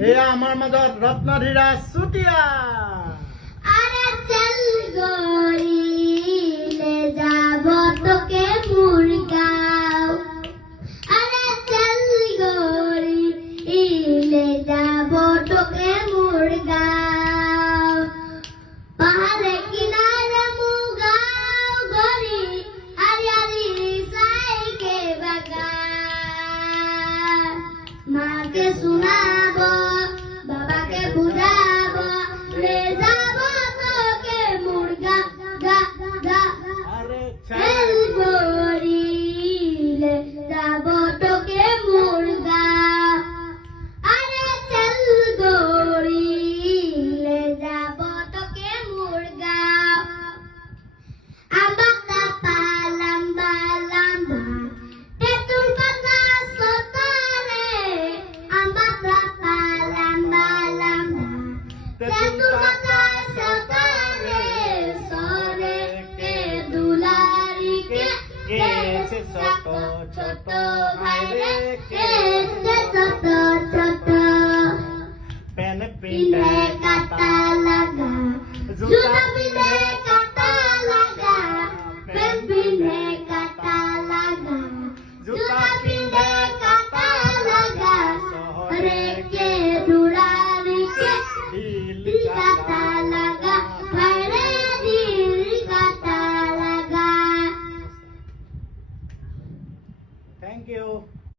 এ আমার মাদার রত্নাধীরা সুতিয়া আরে চল গরিলে যাব তোকে মুরগাঁও আরে চল গরিলে যাব তোকে মুরগাঁও পাহাড়ে কিনারে মুগাও গরি হরিয়ালি সাইকে বাগান মাকে শোনাবো বাবাকে বুঝাবো রে যাব তোকে মুরগা গা গা আরে চল গরিলে যাব তোকে মুরগা আরে চল গরিলে যাব তোকে মুরগা আম্বাতা পালাম্বা লাম্বা তেতুল পাতা সতারে আম্বাতা পালাম্বা লাম্বা তেতুল পাতা সতারে সরে কে দুলারি কে কেছে ছোট ছোট ভাই রে কেছে ছোট ছোট পেন পিনে পিনে কাটা লাগা জুতা পিনে